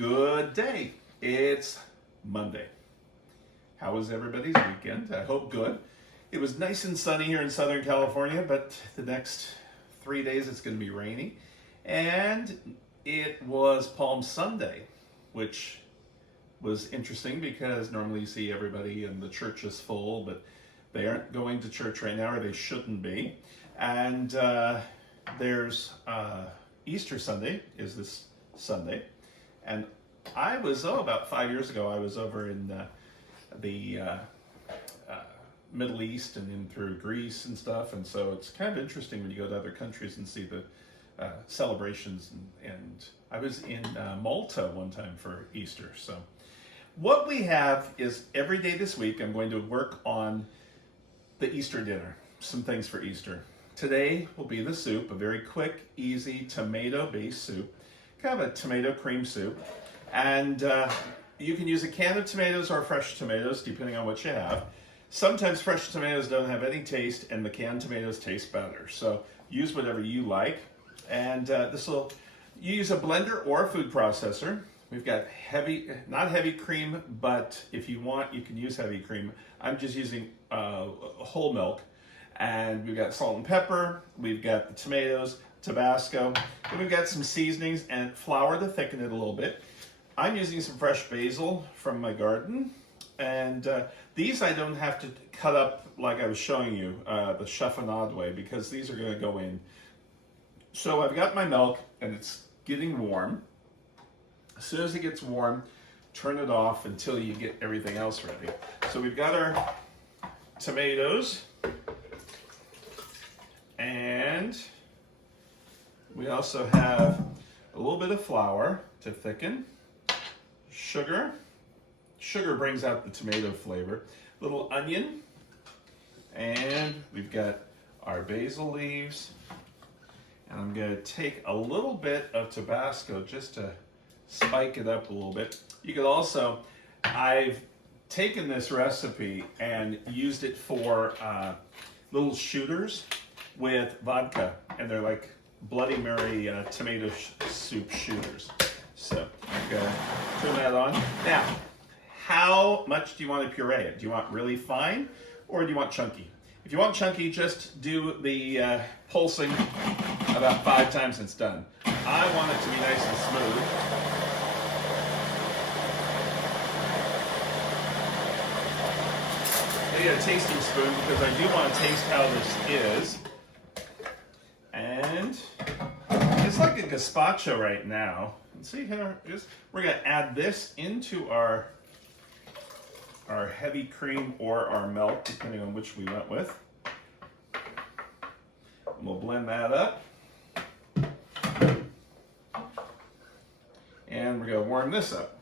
Good day. It's Monday. How was everybody's weekend? I hope good. It was nice and sunny here in Southern California, but the next 3 days it's going to be rainy. And it was Palm Sunday, which was interesting because normally you see everybody and the church is full, but they aren't going to church right now, or they shouldn't be. And there's Easter Sunday is this Sunday. And I was, about 5 years ago, I was over in the Middle East and in through Greece and stuff. And so it's kind of interesting when you go to other countries and see the celebrations. And I was in Malta one time for Easter. So what we have is every day this week, I'm going to work on the Easter dinner, some things for Easter. Today will be the soup, a very quick, easy, tomato-based soup, kind of a tomato cream soup. And you can use a can of tomatoes or fresh tomatoes, depending on what you have. Sometimes fresh tomatoes don't have any taste, and the canned tomatoes taste better. So use whatever you like. And you use a blender or a food processor. We've got not heavy cream, but if you want, you can use heavy cream. I'm just using whole milk. And we've got salt and pepper, we've got the tomatoes, Tabasco, then we've got some seasonings and flour to thicken it a little bit. I'm using some fresh basil from my garden, and these I don't have to cut up like I was showing you, the chiffonade way, because these are going to go in. So I've got my milk, and it's getting warm. As soon as it gets warm, turn it off until you get everything else ready. So we've got our tomatoes, and we also have a little bit of flour to thicken, sugar. Sugar brings out the tomato flavor. Little onion, and we've got our basil leaves. And I'm going to take a little bit of Tabasco just to spike it up a little bit. You could also, I've taken this recipe and used it for little shooters with vodka, and they're like Bloody Mary tomato soup shooters. So I'm gonna turn that on. Now, how much do you want to puree it? Do you want really fine, or do you want chunky? If you want chunky, just do the pulsing about 5 times and it's done. I want it to be nice and smooth. I get a tasting spoon because I do want to taste how this is. And it's like a gazpacho right now. And see how we're going to add this into our heavy cream or our milk, depending on which we went with. And we'll blend that up. And we're going to warm this up.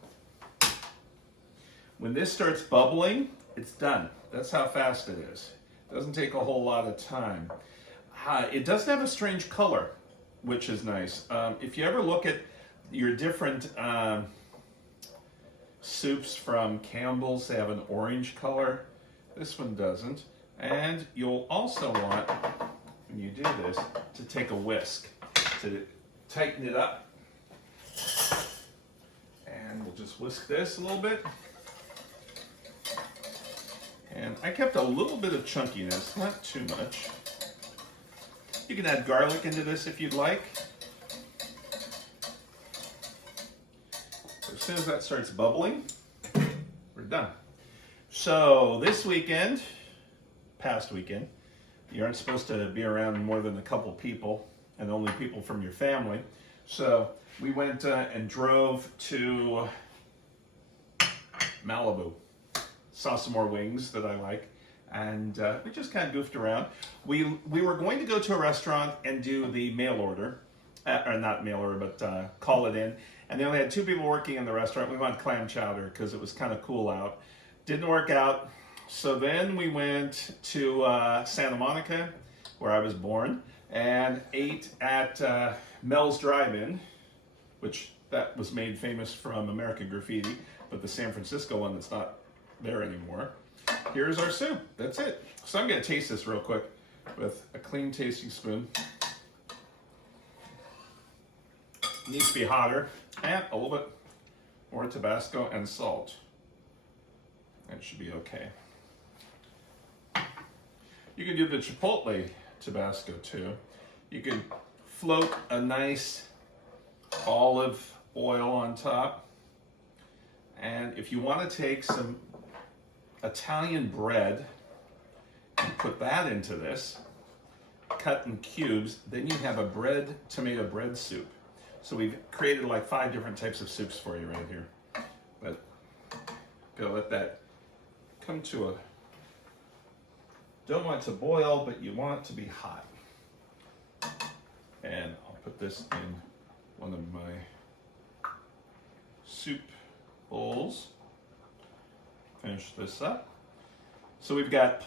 When this starts bubbling, it's done. That's how fast it is. It doesn't take a whole lot of time. It doesn't have a strange color, which is nice. If you ever look at your different soups from Campbell's, they have an orange color. This one doesn't. And you'll also want, when you do this, to take a whisk to tighten it up. And we'll just whisk this a little bit. And I kept a little bit of chunkiness, not too much. You can add garlic into this if you'd like. As soon as that starts bubbling, we're done. So this weekend, past weekend, you aren't supposed to be around more than a couple people, and only people from your family. So we went and drove to Malibu. Saw some more wings that I like, and we just kind of goofed around. We were going to go to a restaurant and do the mail order, or not mail order, but call it in. And they only had 2 people working in the restaurant. We wanted clam chowder because it was kind of cool out. Didn't work out. So then we went to Santa Monica, where I was born, and ate at Mel's Drive-In, which that was made famous from American Graffiti, but the San Francisco one that's not there anymore. Here's our soup. That's it. So I'm going to taste this real quick with a clean tasting spoon. It needs to be hotter, and a little bit or Tabasco and salt. That should be okay. You can do the Chipotle Tabasco too. You can float a nice olive oil on top. And if you want to take some Italian bread and put that into this, cut in cubes, then you have a tomato bread soup. So we've created like 5 different types of soups for you right here. But go let that come to a, don't want it to boil, but you want it to be hot. And I'll put this in one of my soup bowls. Finish this up. So we've got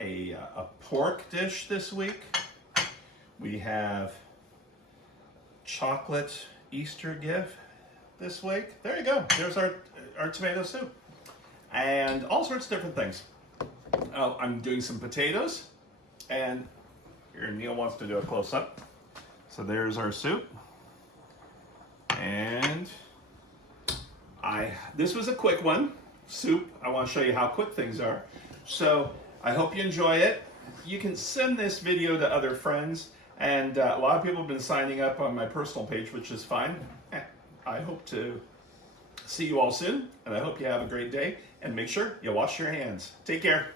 a pork dish this week. We have chocolate Easter gift this week. There you go. There's our tomato soup. And all sorts of different things. I'm doing some potatoes. And here Neil wants to do a close-up. So there's our soup. And this was a quick one. Soup. I want to show you how quick things are. So I hope you enjoy it. You can send this video to other friends. And a lot of people have been signing up on my personal page, which is fine. I hope to see you all soon. And I hope you have a great day. And make sure you wash your hands. Take care.